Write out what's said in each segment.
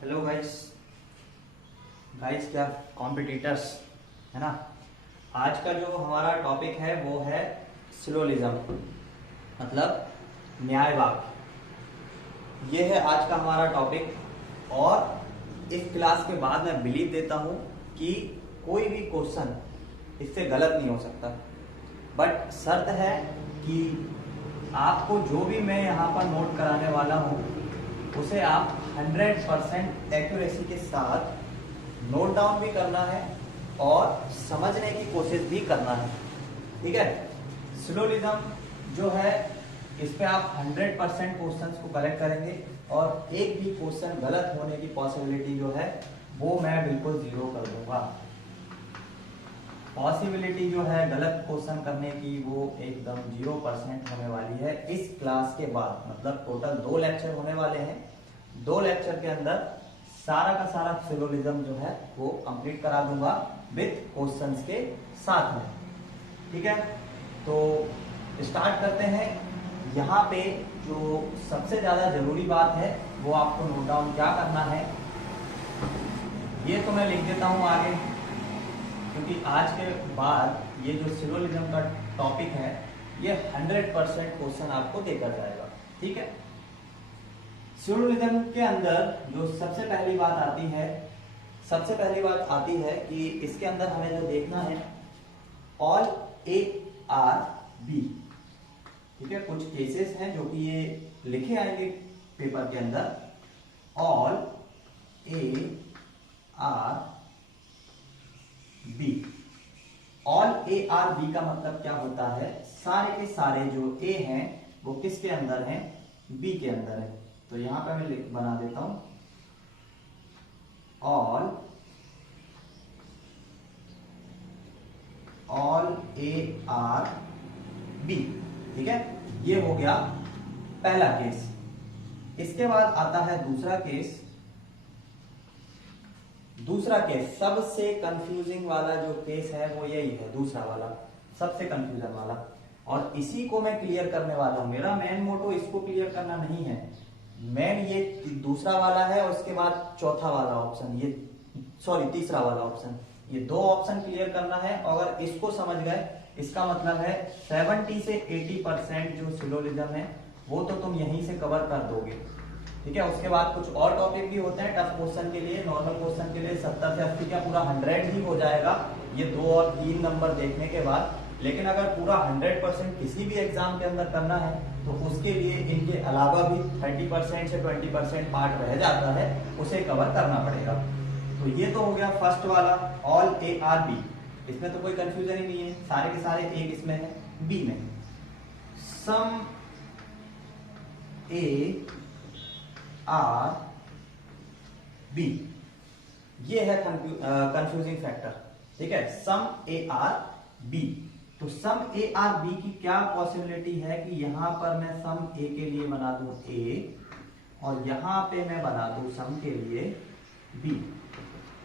Hello guys. क्या competitors है ना। आज का जो हमारा टॉपिक है वो है सिलोजिज्म, मतलब न्याय वाक्य। ये है आज का हमारा टॉपिक। और इस क्लास के बाद मैं बिलीव देता हूँ कि कोई भी क्वेश्चन इससे गलत नहीं हो सकता, बट शर्त है कि आपको जो भी मैं यहाँ पर नोट कराने वाला हूँ उसे आप 100% एक्यूरेसी के साथ नोट डाउन भी करना है और समझने की कोशिश भी करना है। ठीक है। सिलोजिज्म जो है इस पे आप 100% क्वेश्चंस को कलेक्ट करेंगे और एक भी क्वेश्चन गलत होने की पॉसिबिलिटी जो है वो मैं बिल्कुल जीरो कर दूंगा। पॉसिबिलिटी जो है गलत क्वेश्चन करने की वो एकदम 0% होने वाली है इस क्लास के बाद। मतलब टोटल 2 लेक्चर होने वाले हैं। 2 लेक्चर के अंदर सारा का सारा सिलोजिज्म जो है वो कंप्लीट करा दूंगा विथ क्वेश्चंस के साथ में। ठीक है, तो स्टार्ट करते हैं। यहाँ पे जो सबसे ज्यादा जरूरी बात है वो आपको नोट डाउन क्या करना है, ये तो मैं लिख देता हूँ आगे, क्योंकि आज के बाद ये जो सिलोजिज्म का टॉपिक है ये 100% क्वेश्चन आपको देकर जाएगा। ठीक है। सिलोजिज्म के अंदर जो सबसे पहली बात आती है कि इसके अंदर हमें जो देखना है ऑल ए आर बी। ठीक है, कुछ केसेस हैं जो कि ये लिखे आएंगे पेपर के अंदर। All A are B. All A are B का मतलब क्या होता है, सारे के सारे जो ए हैं वो किसके अंदर हैं, बी के अंदर है। तो यहां पे मैं बना देता हूं ऑल ए आर बी। ठीक है, ये हो गया पहला केस। इसके बाद आता है दूसरा केस सबसे कंफ्यूजिंग वाला जो केस है वो यही है, दूसरा वाला सबसे कंफ्यूजन वाला। और इसी को मैं क्लियर करने वाला हूं। मेरा मेन मोटो इसको क्लियर करना नहीं है, मेन ये दूसरा वाला है और उसके बाद चौथा वाला ऑप्शन, तीसरा वाला ऑप्शन। ये 2 ऑप्शन क्लियर करना है। अगर इसको समझ गए इसका मतलब है 70 से 80% जो सिलोजिज्म है वो तो तुम यहीं से कवर कर दोगे। ठीक है। उसके बाद कुछ और टॉपिक भी होते हैं टफ क्वेश्चन के लिए। नॉर्मल क्वेश्चन के लिए 70 से 80 का पूरा 100 ही हो जाएगा ये 2 और 3 नंबर देखने के बाद। लेकिन अगर पूरा 100% किसी भी एग्जाम के अंदर करना है तो उसके लिए इनके अलावा भी 30% से 20% पार्ट रह जाता है, उसे कवर करना पड़ेगा। तो ये तो हो गया फर्स्ट वाला ऑल ए आर बी। इसमें तो कोई कंफ्यूजन ही नहीं है, सारे के सारे ए किसमें है, बी में। सम ए आर बी, ये है कंफ्यूजिंग फैक्टर। ठीक है, सम ए आर बी। तो सम ए आर बी की क्या पॉसिबिलिटी है कि यहां पर मैं सम ए के लिए बना दूं ए और यहां पे मैं बना दूं सम के लिए बी।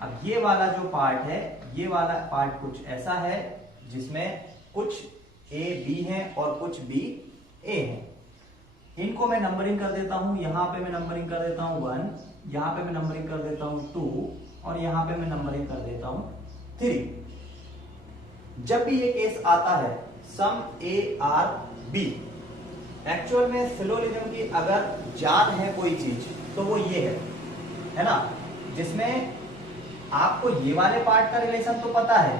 अब ये वाला जो पार्ट है, ये वाला पार्ट कुछ ऐसा है जिसमें कुछ ए बी है और कुछ बी ए है। इनको मैं नंबरिंग कर देता हूं। यहां पे मैं नंबरिंग कर देता हूं 1, यहां पे मैं नंबरिंग कर देता हूं 2 और यहां पे मैं नंबरिंग कर देता हूं 3। जब भी ये केस आता है some A are B, actual में सिलोजिज्म की अगर जान है कोई चीज तो वो ये है ना, जिसमें आपको ये वाले पार्ट का रिलेशन तो पता है,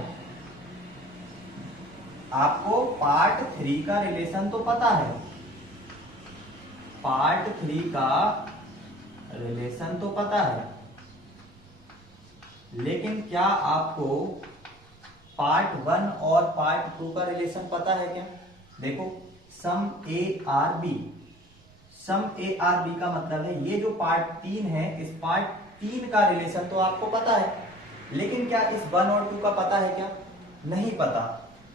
आपको पार्ट 3 का रिलेशन तो पता है, पार्ट 3 का रिलेशन तो पता है, लेकिन क्या आपको पार्ट 1 और पार्ट 2 का रिलेशन पता है क्या? देखो, some A are B, some A are B का मतलब है ये जो पार्ट 3 है, इस पार्ट 3 का रिलेशन तो आपको पता है, लेकिन क्या इस 1 और 2 का पता है क्या? नहीं पता।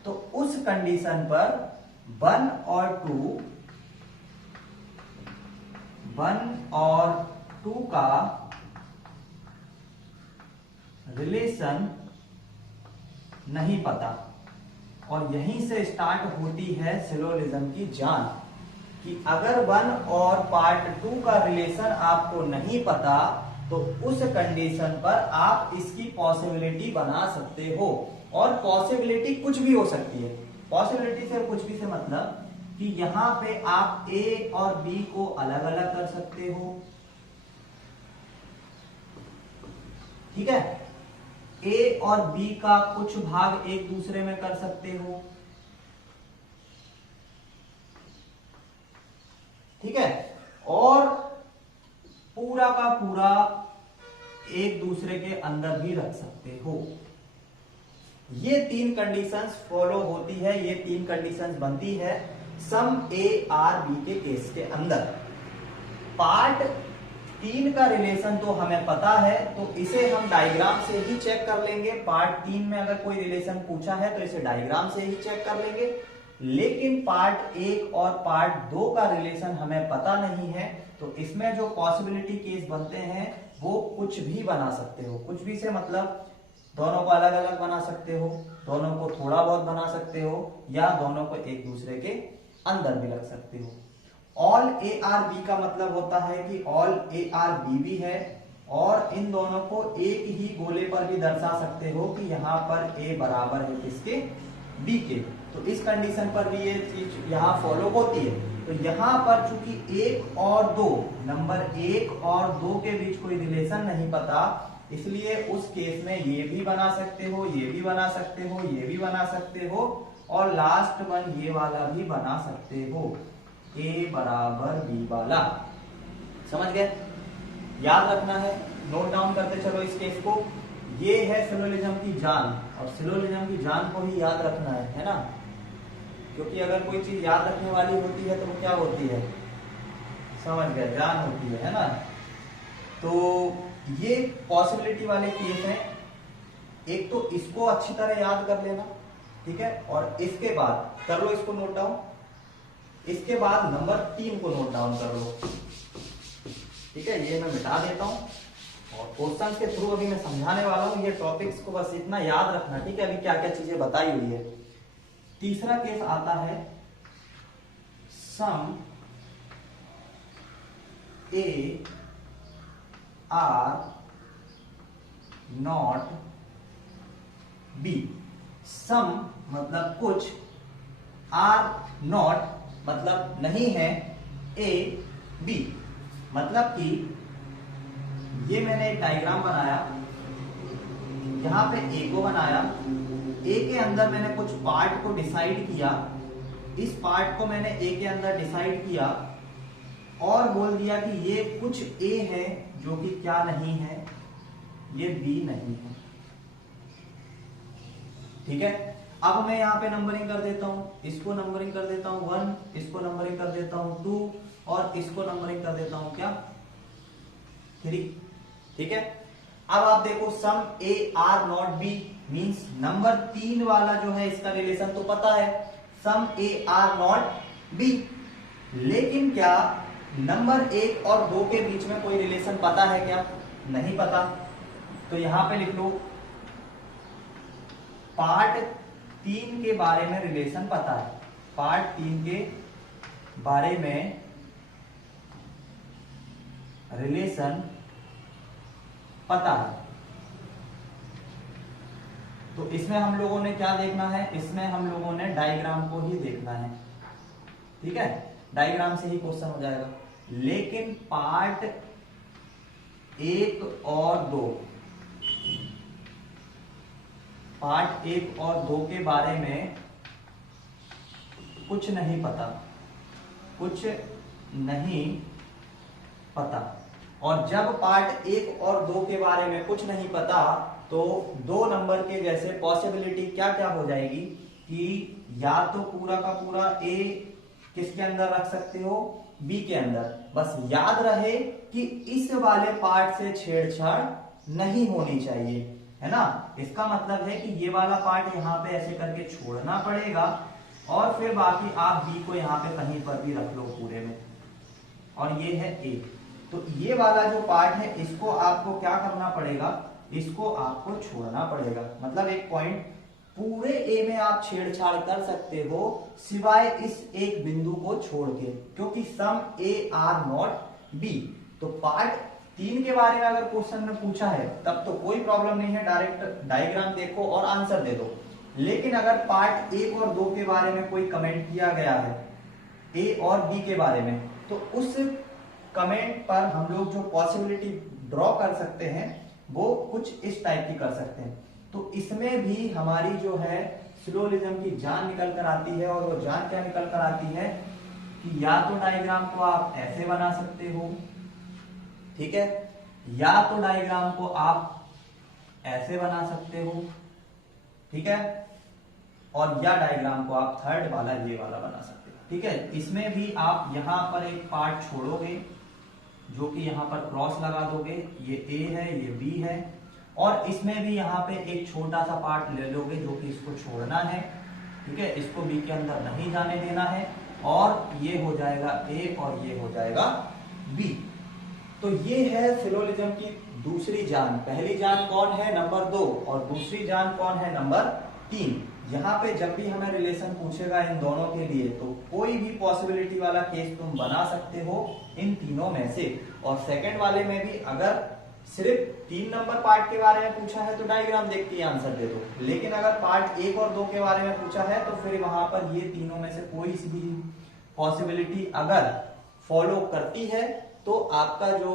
तो उस कंडीशन पर 1 और 2 का रिलेशन नहीं पता। और यहीं से स्टार्ट होती है सिलोजिज्म की जान, कि अगर 1 और पार्ट 2 का रिलेशन आपको नहीं पता तो उस कंडीशन पर आप इसकी पॉसिबिलिटी बना सकते हो। और पॉसिबिलिटी कुछ भी हो सकती है। पॉसिबिलिटी से कुछ भी से मतलब कि यहां पे आप ए और बी को अलग अलग कर सकते हो, ठीक है। ए और बी का कुछ भाग एक दूसरे में कर सकते हो, ठीक है। और पूरा का पूरा एक दूसरे के अंदर भी रख सकते हो। ये तीन कंडीशंस फॉलो होती है, ये तीन कंडीशंस बनती है सम ए आर बी के केस के अंदर। पार्ट 3 का रिलेशन तो हमें पता है, तो इसे हम डायग्राम से ही चेक कर लेंगे। पार्ट 3 में अगर कोई रिलेशन पूछा है तो इसे डायग्राम से ही चेक कर लेंगे। लेकिन पार्ट 1 और पार्ट 2 का रिलेशन हमें पता नहीं है, तो इसमें जो पॉसिबिलिटी केस बनते हैं वो कुछ भी बना सकते हो। कुछ भी से मतलब दोनों को अलग अलग बना सकते हो, दोनों को थोड़ा बहुत बना सकते हो, या दोनों को एक दूसरे के अंदर भी रख सकते हो। ऑल ए आर बी का मतलब होता है कि ऑल ए आर बी भी है, और इन दोनों को एक ही गोले पर भी दर्शा सकते हो कि यहां पर ए बराबर है किसके, बी के। तो इस कंडीशन पर भी ये चीज यहां फॉलो होती है। तो यहां पर चूंकि 1 और 2 नंबर 1 और 2 के बीच कोई रिलेशन नहीं पता, इसलिए उस केस में ये भी बना सकते हो, ये भी बना सकते हो, ये भी बना सकते हो, और लास्ट वन ये वाला भी बना सकते हो, ए बराबर बी वाला। समझ गए? याद रखना है, नोट डाउन करते चलो इस केस को। ये है सिलोजिज्म की जान, और सिलोजिज्म की जान को ही याद रखना है ना। क्योंकि अगर कोई चीज याद रखने वाली होती है तो वो क्या होती है, समझ गए, जान होती है ना। तो ये पॉसिबिलिटी वाले केस हैं। एक तो इसको अच्छी तरह याद कर लेना, ठीक है, और इसके बाद कर लो इसको नोट डाउन। इसके बाद नंबर 3 को नोट डाउन कर लो, ठीक है। ये मैं मिटा देता हूं, और क्वेश्चंस के थ्रू अभी मैं समझाने वाला हूं। ये टॉपिक्स को बस इतना याद रखना, ठीक है। अभी क्या क्या चीजें बताई हुई है। तीसरा केस आता है some A are not B. सम मतलब कुछ, आर नॉट मतलब नहीं है, ए बी मतलब कि ये मैंने एक डायग्राम बनाया, यहां पे ए को बनाया, ए के अंदर मैंने कुछ पार्ट को डिसाइड किया, इस पार्ट को मैंने ए के अंदर डिसाइड किया, और बोल दिया कि ये कुछ ए है जो कि क्या नहीं है, ये बी नहीं है, ठीक है। अब मैं यहां पे नंबरिंग कर देता हूं, इसको नंबरिंग कर देता हूं 1, इसको नंबरिंग कर देता हूं 2, और इसको नंबरिंग कर देता हूं क्या, 3, ठीक है। अब आप देखो some A are not B means number 3 वाला जो है इसका रिलेशन तो पता है, some A are not B. लेकिन क्या नंबर 1 और 2 के बीच में कोई रिलेशन पता है क्या, नहीं पता। तो यहां पे लिख लो पार्ट 3 के बारे में रिलेशन पता है, पार्ट 3 के बारे में रिलेशन पता है। तो इसमें हम लोगों ने क्या देखना है, इसमें हम लोगों ने डायग्राम को ही देखना है, ठीक है। डायग्राम से ही क्वेश्चन हो जाएगा। लेकिन पार्ट 1 और 2, पार्ट 1 और 2 के बारे में कुछ नहीं पता, कुछ नहीं पता। और जब पार्ट 1 और 2 के बारे में कुछ नहीं पता, तो 2 नंबर के जैसे पॉसिबिलिटी क्या क्या हो जाएगी कि या तो पूरा का पूरा ए किसके अंदर रख सकते हो, बी के अंदर। बस याद रहे कि इस वाले पार्ट से छेड़छाड़ नहीं होनी चाहिए, है ना। इसका मतलब है कि ये वाला पार्ट यहाँ पे ऐसे करके छोड़ना पड़ेगा, और फिर बाकी आप बी को यहाँ पे कहीं पर भी रख लो पूरे में, और ये है ए। तो ये वाला जो पार्ट है इसको आपको क्या करना पड़ेगा, इसको आपको छोड़ना पड़ेगा। मतलब एक पॉइंट पूरे ए में आप छेड़छाड़ कर सकते हो सिवाय इस एक बिंदु को छोड़ के, क्योंकि सम ए आर नॉट बी। तो पार्ट 3 के बारे में अगर क्वेश्चन में पूछा है तब तो कोई प्रॉब्लम नहीं है, डायरेक्ट डायग्राम देखो और आंसर दे दो। लेकिन अगर पार्ट 1 और 2 के बारे में कोई कमेंट किया गया है, ए और बी के बारे में, तो उस कमेंट पर हम लोग जो पॉसिबिलिटी ड्रॉ कर सकते हैं वो कुछ इस टाइप की कर सकते हैं। तो इसमें भी हमारी जो है सिलोजिज्म की जान निकल कर आती है, और वो जान क्या निकल कर आती है कि या तो डायग्राम को आप ऐसे बना सकते हो, ठीक है, या तो डायग्राम को आप ऐसे बना सकते हो, ठीक है, और या डायग्राम को आप थर्ड वाला ये वाला बना सकते हो, ठीक है। इसमें भी आप यहां पर एक पार्ट छोड़ोगे जो कि यहां पर क्रॉस लगा दोगे, ये ए है ये बी है, और इसमें भी यहाँ पे एक छोटा सा पार्ट ले लोगे जो कि इसको छोड़ना है, ठीक है, इसको बी के अंदर नहीं जाने देना है, और ये हो जाएगा ए और ये हो जाएगा बी। तो ये है सिलोजिज्म की दूसरी जान। पहली जान कौन है, नंबर 2, और दूसरी जान कौन है, नंबर 3। यहाँ पे जब भी हमें रिलेशन पूछेगा इन दोनों के लिए तो कोई भी पॉसिबिलिटी वाला केस तुम बना सकते हो इन तीनों में से। और सेकंड वाले में भी अगर सिर्फ 3 नंबर पार्ट के बारे में पूछा है तो डायग्राम देख के आंसर दे दो, लेकिन अगर पार्ट 1 और 2 के बारे में पूछा है तो फिर वहां पर ये तीनों में से कोई सी भी पॉसिबिलिटी अगर फॉलो करती है तो आपका जो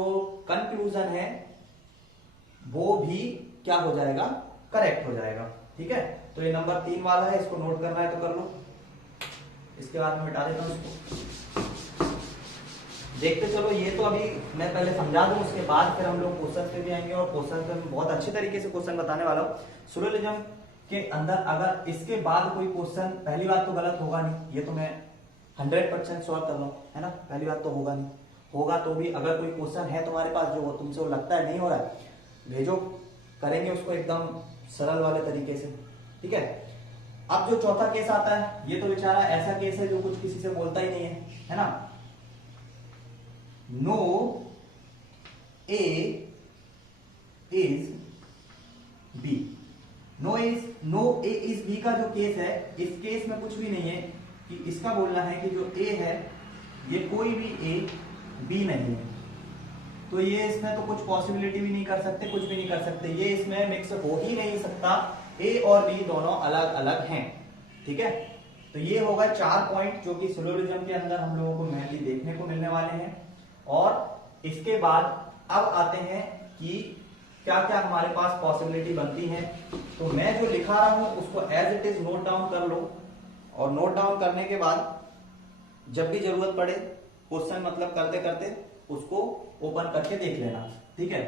कंक्लूजन है वो भी क्या हो जाएगा, करेक्ट हो जाएगा, ठीक है। तो ये नंबर 3 वाला है, इसको नोट करना है तो कर लो, इसके बाद में मिटा देता हूं इसको। देखते चलो, ये तो अभी मैं पहले समझा दूं, उसके बाद फिर हम लोग क्वेश्चन पे भी आएंगे, और क्वेश्चन पे बहुत अच्छे तरीके से क्वेश्चन बताने वाला हूं। सिलोजिज्म के अंदर अगर इसके बाद कोई क्वेश्चन, पहली बात तो गलत होगा नहीं, ये तो मैं 100% सॉल्व कर रहा हूं, है ना, पहली बात तो होगा नहीं, होगा तो भी अगर कोई क्वेश्चन है तुम्हारे पास जो तुमसे वो लगता है नहीं हो रहा है, भेजो, करेंगे उसको एकदम सरल वाले तरीके से, ठीक है। अब जो चौथा केस आता है, ये तो बेचारा ऐसा केस है जो कुछ किसी से बोलता ही नहीं है ना। No A is B, no A is B का जो केस है, इस केस में कुछ भी नहीं है कि इसका बोलना है कि जो ए है ये कोई भी ए बी नहीं है, तो ये इसमें तो कुछ पॉसिबिलिटी भी नहीं कर सकते, कुछ भी नहीं कर सकते, ये इसमें मिक्स हो ही नहीं सकता, ए और बी दोनों अलग अलग हैं, ठीक है। तो ये होगा 4 पॉइंट जो कि सिलोजिज्म के अंदर हम लोगों को मेनली देखने को मिलने वाले हैं। और इसके बाद अब आते हैं कि क्या क्या हमारे पास पॉसिबिलिटी बनती है। तो मैं जो लिखा रहा हूं उसको as it is note down कर लो, और नोट डाउन करने के बाद जब भी जरूरत पड़े क्वेश्चन मतलब करते करते उसको ओपन करके देख लेना, ठीक है।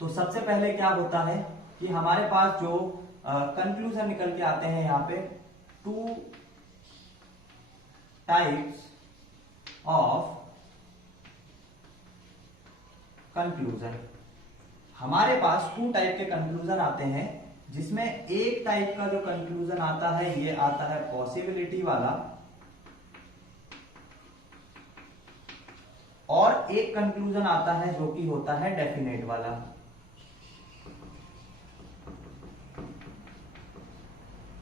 तो सबसे पहले क्या होता है कि हमारे पास जो कंक्लूजन निकल के आते हैं यहाँ पे, 2 टाइप्स ऑफ कंक्लूजन। हमारे पास 2 टाइप के कंक्लूजन आते हैं, जिसमें एक टाइप का जो कंक्लूजन आता है ये आता है पॉसिबिलिटी वाला, और एक कंक्लूजन आता है जो कि होता है डेफिनेट वाला,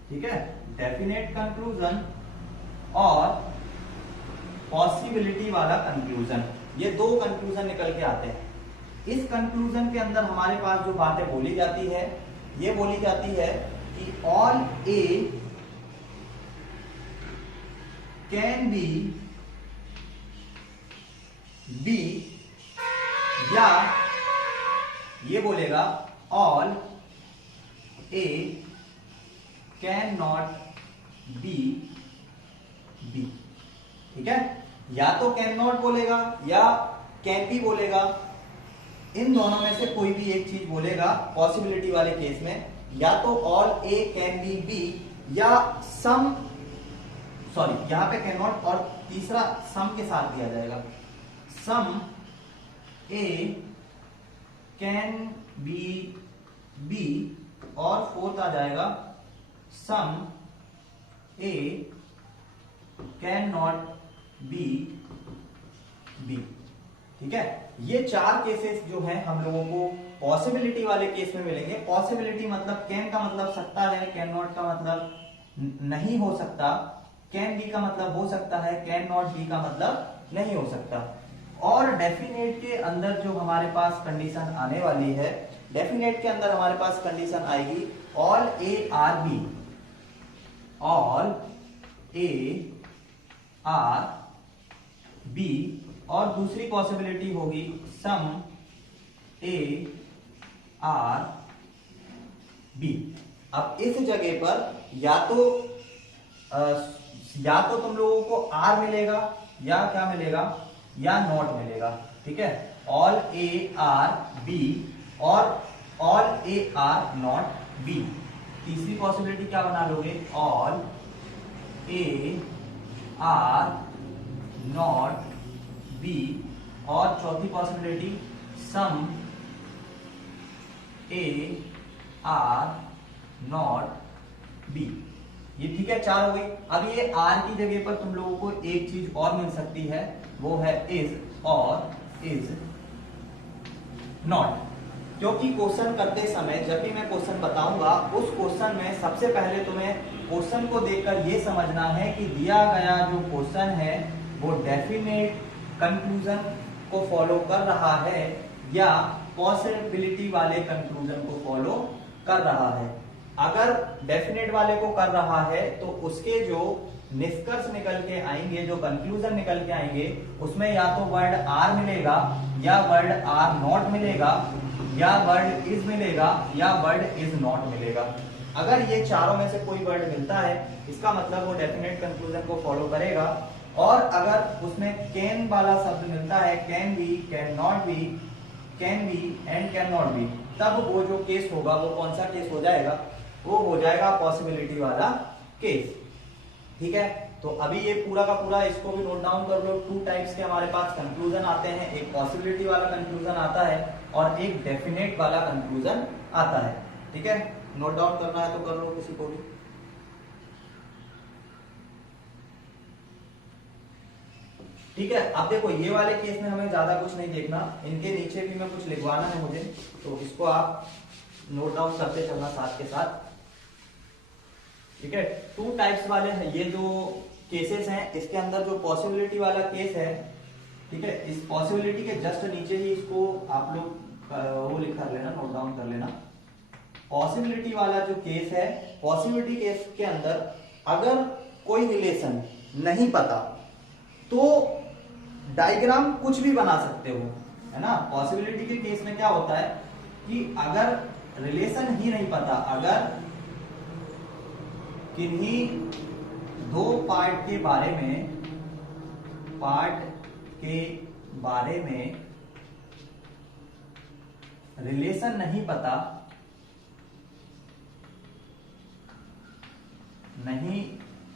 ठीक है। डेफिनेट कंक्लूजन और पॉसिबिलिटी वाला कंक्लूजन, ये 2 कंक्लूजन निकल के आते हैं। इस कंक्लूजन के अंदर हमारे पास जो बातें बोली जाती है, ये बोली जाती है कि all A can be B, या ये बोलेगा all A can not be B, ठीक है। या तो कैन नॉट बोलेगा या कैन बी बोलेगा, इन दोनों में से कोई भी एक चीज बोलेगा पॉसिबिलिटी वाले केस में, या तो all A can be B, या सम, सॉरी यहां पे कैन नॉट और तीसरा सम के साथ दिया जाएगा, सम ए कैन बी बी, और फोर्थ आ जाएगा सम ए कैन नॉट बी बी, ठीक है। ये 4 केसेस जो हैं हम लोगों को पॉसिबिलिटी वाले केस में मिलेंगे। पॉसिबिलिटी मतलब कैन का मतलब सकता है, कैन नॉट का मतलब नहीं हो सकता, कैन बी का मतलब हो सकता है, कैन नॉट बी का मतलब नहीं हो सकता। और डेफिनेट के अंदर जो हमारे पास कंडीशन आने वाली है, डेफिनेट के अंदर हमारे पास कंडीशन आएगी all A are B, all A are B, और दूसरी पॉसिबिलिटी होगी सम ए आर बी। अब इस जगह पर या तो तुम लोगों को आर मिलेगा या क्या मिलेगा, या नॉट मिलेगा। ठीक है, ऑल ए आर बी और all A are not B. तीसरी पॉसिबिलिटी क्या बना लोगे, all A are not B, और चौथी possibility some A are not B. ये ठीक है, 4 हो गई। अब ये आर की जगह पर तुम लोगों को एक चीज और मिल सकती है, वो है इज और इज नॉट। क्योंकि क्वेश्चन करते समय जब भी मैं क्वेश्चन बताऊंगा, उस क्वेश्चन में सबसे पहले तुम्हें क्वेश्चन को देखकर ये समझना है कि दिया गया जो क्वेश्चन है वो डेफिनेट कंक्लूजन को फॉलो कर रहा है या पॉसिबिलिटी वाले कंक्लूजन को फॉलो कर रहा है। अगर डेफिनेट वाले को कर रहा है तो उसके जो निष्कर्ष निकल के आएंगे, जो कंक्लूजन निकल के आएंगे, उसमें या तो वर्ड आर मिलेगा, या वर्ड आर नॉट मिलेगा, या वर्ड इज मिलेगा, या वर्ड इज नॉट मिलेगा। अगर ये चारों में से कोई वर्ड मिलता है, इसका मतलब वो डेफिनेट कंक्लूजन को फॉलो करेगा। और अगर उसमें कैन वाला शब्द मिलता है, can be, can not B, can be and can not B, तब वो जो केस होगा वो कौन सा केस हो जाएगा, वो हो जाएगा पॉसिबिलिटी वाला केस। ठीक है, तो अभी ये पूरा का पूरा इसको भी नोट डाउन कर लो। 2 टाइप्स के हमारे पास कंक्लूजन आते हैं, एक पॉसिबिलिटी वाला कंक्लूजन आता है और एक डेफिनेट वाला कंक्लूजन आता है। ठीक है, नोट डाउन करना है तो कर लो किसी को भी। ठीक है, अब देखो ये वाले केस में हमें ज्यादा कुछ नहीं देखना, इनके नीचे भी मैं कुछ लिखवाना है मुझे, तो इसको आप नोट डाउन करते चलना साथ के साथ। ठीक है, 2 टाइप्स वाले हैं ये जो केसेस हैं, इसके अंदर जो पॉसिबिलिटी वाला केस है, ठीक है, इस पॉसिबिलिटी के जस्ट नीचे ही इसको आप लोग वो लिख कर लेना, नोट डाउन कर लेना। पॉसिबिलिटी वाला जो केस है, पॉसिबिलिटी केस के अंदर अगर कोई रिलेशन नहीं पता तो डायग्राम कुछ भी बना सकते हो, है ना। पॉसिबिलिटी के केस में क्या होता है कि अगर रिलेशन ही नहीं पता, अगर किन्हीं 2 पार्ट के बारे में रिलेशन नहीं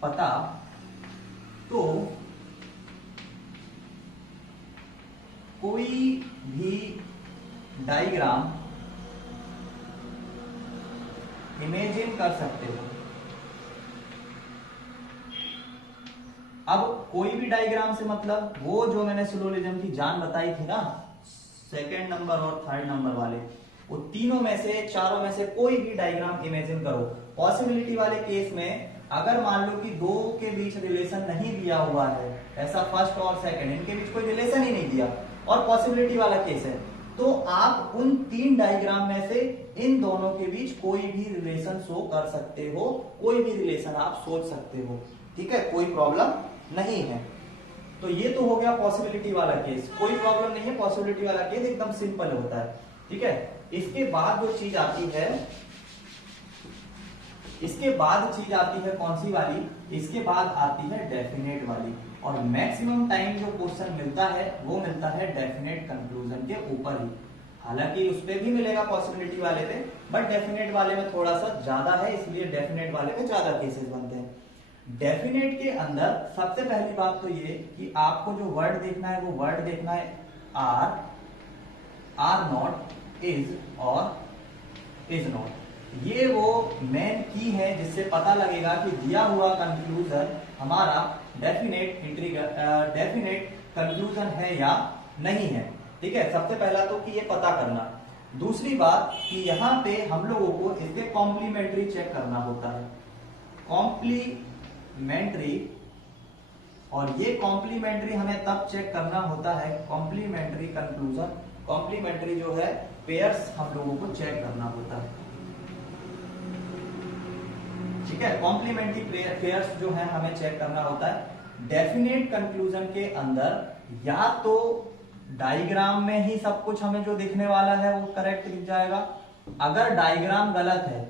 पता तो कोई भी डायग्राम इमेजिन कर सकते हो। अब कोई भी डायग्राम से मतलब वो जो मैंने सिलोजिज्म की जान बताई थी ना, 2nd नंबर और 3rd नंबर वाले, वो तीनों में से, चारों में से कोई भी डायग्राम इमेजिन करो। पॉसिबिलिटी वाले केस में अगर मान लो कि 2 के बीच रिलेशन नहीं दिया हुआ है, ऐसा 1st और 2nd इनके बीच कोई रिलेशन ही नहीं दिया, और पॉसिबिलिटी वाला केस है, तो आप उन 3 डायग्राम में से इन दोनों के बीच कोई भी रिलेशन शो कर सकते हो, कोई भी रिलेशन आप सोच सकते हो। ठीक है, कोई प्रॉब्लम नहीं है। तो ये तो हो गया पॉसिबिलिटी वाला केस, कोई प्रॉब्लम नहीं है, पॉसिबिलिटी वाला केस एकदम सिंपल होता है। ठीक है, इसके बाद जो चीज आती है, इसके बाद चीज आती है कौन सी वाली, इसके बाद आती है डेफिनेट वाली। और मैक्सिमम टाइम जो क्वेश्चन मिलता है वो मिलता है डेफिनेट कंक्लूजन के ऊपर ही। हालांकि उस पर भी मिलेगा पॉसिबिलिटी वाले पे, बट डेफिनेट वाले में थोड़ा सा ज्यादा है, इसलिए डेफिनेट वाले पे ज्यादा केसेस बनते हैं। डेफिनेट के अंदर सबसे पहली बात तो ये कि आपको जो वर्ड देखना है वो वर्ड देखना है आर, आर नॉट, इज और इज नॉट। ये वो मेन की है जिससे पता लगेगा कि दिया हुआ कंक्लूजन हमारा डेफिनेट कंक्लूजन है या नहीं है। ठीक है, सबसे पहला तो कि ये पता करना। दूसरी बात कि यहाँ पे हम लोगों को इसके कॉम्प्लीमेंट्री चेक करना होता है। कॉम्प्लीमेंट्री और ये कॉम्प्लीमेंट्री हमें तब चेक करना होता है, कॉम्प्लीमेंट्री कंक्लूजन, कॉम्प्लीमेंट्री जो है पेयर्स हम लोगों को चेक करना होता है। ठीक है, कॉम्प्लीमेंट्री पेयर्स जो है हमें चेक करना होता है। डेफिनेट कंक्लूजन के अंदर या तो डायग्राम में ही सब कुछ हमें जो दिखने वाला है वो करेक्ट दिख जाएगा, अगर डायग्राम गलत है,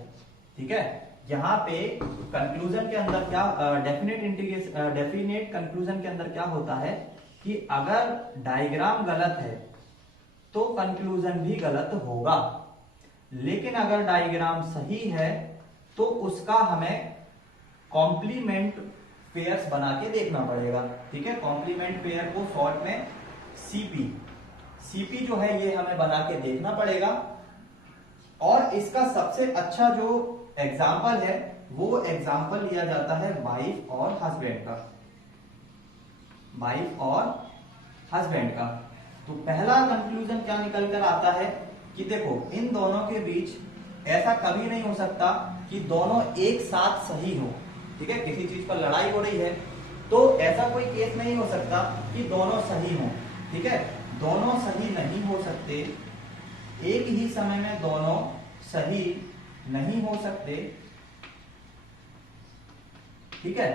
ठीक है, यहाँ पे कंक्लूजन के अंदर क्या डेफिनेट कंक्लूजन के अंदर क्या होता है कि अगर डायग्राम गलत है तो कंक्लूजन भी गलत होगा, लेकिन अगर डायग्राम सही है तो उसका हमें कॉम्प्लीमेंट पेयर्स बना के देखना पड़ेगा। ठीक है, कॉम्प्लीमेंट पेयर को शॉर्ट में सीपी जो है ये हमें बना के देखना पड़ेगा। और इसका सबसे अच्छा जो एग्जाम्पल है वो एग्जाम्पल लिया जाता है वाइफ और हस्बैंड का, वाइफ और हस्बैंड का। तो पहला कंक्लूजन क्या निकल कर आता है कि देखो इन दोनों के बीच ऐसा कभी नहीं हो सकता कि दोनों एक साथ सही हो। ठीक है, किसी चीज पर लड़ाई हो रही है तो ऐसा कोई केस नहीं हो सकता कि दोनों सही हो। ठीक है, दोनों सही नहीं हो सकते, एक ही समय में दोनों सही नहीं हो सकते। ठीक है,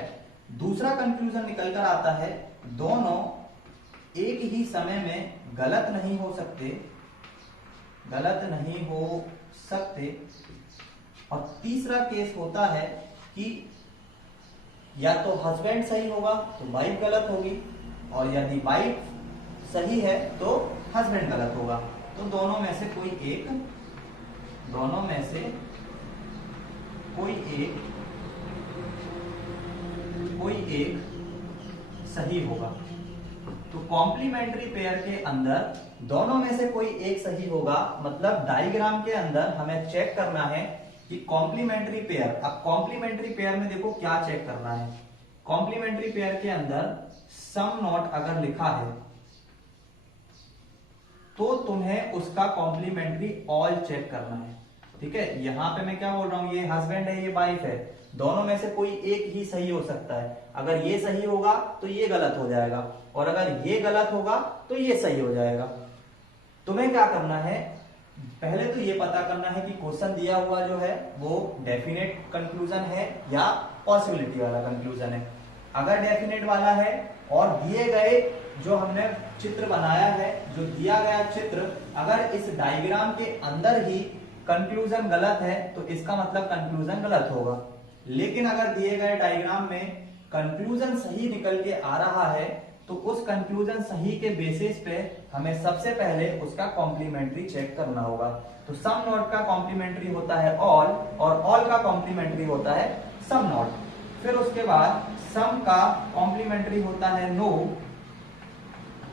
दूसरा कंक्लूजन निकल कर आता है दोनों एक ही समय में गलत नहीं हो सकते, गलत नहीं हो सकते। और तीसरा केस होता है कि या तो हस्बैंड सही होगा तो वाइफ गलत होगी, और यदि वाइफ सही है तो हस्बैंड गलत होगा। तो दोनों में से कोई एक सही होगा। तो कॉम्प्लीमेंट्री पेयर के अंदर दोनों में से कोई एक सही होगा, मतलब डायग्राम के अंदर हमें चेक करना है कि कॉम्प्लीमेंट्री पेयर। अब कॉम्प्लीमेंट्री पेयर में देखो क्या चेक करना है, कॉम्प्लीमेंट्री पेयर के अंदर सम नॉट अगर लिखा है तो तुम्हें उसका कॉम्प्लीमेंट्री ऑल चेक करना है। ठीक है, यहां पे मैं क्या बोल रहा हूं, ये हस्बैंड है ये वाइफ है, दोनों में से कोई एक ही सही हो सकता है। अगर ये सही होगा तो ये गलत हो जाएगा, और अगर ये गलत होगा तो ये सही हो जाएगा। तुम्हें क्या करना है, पहले तो ये पता करना है कि क्वेश्चन दिया हुआ जो है वो डेफिनेट कंक्लूजन है या पॉसिबिलिटी वाला कंक्लूजन है। अगर डेफिनेट वाला है और दिए गए जो हमने चित्र बनाया है, जो दिया गया चित्र अगर इस डायग्राम के अंदर ही कंक्लूजन गलत है तो इसका मतलब कंक्लूजन गलत होगा। लेकिन अगर दिए गए डायग्राम में कंक्लूजन सही निकल के आ रहा है तो उस कंक्लूजन सही के बेसिस पे हमें सबसे पहले उसका कॉम्प्लीमेंट्री चेक करना होगा। तो सम नॉट का कॉम्प्लीमेंट्री होता है ऑल, और ऑल का कॉम्प्लीमेंट्री होता है सम नॉट। फिर उसके बाद सम का कॉम्प्लीमेंट्री होता है नो,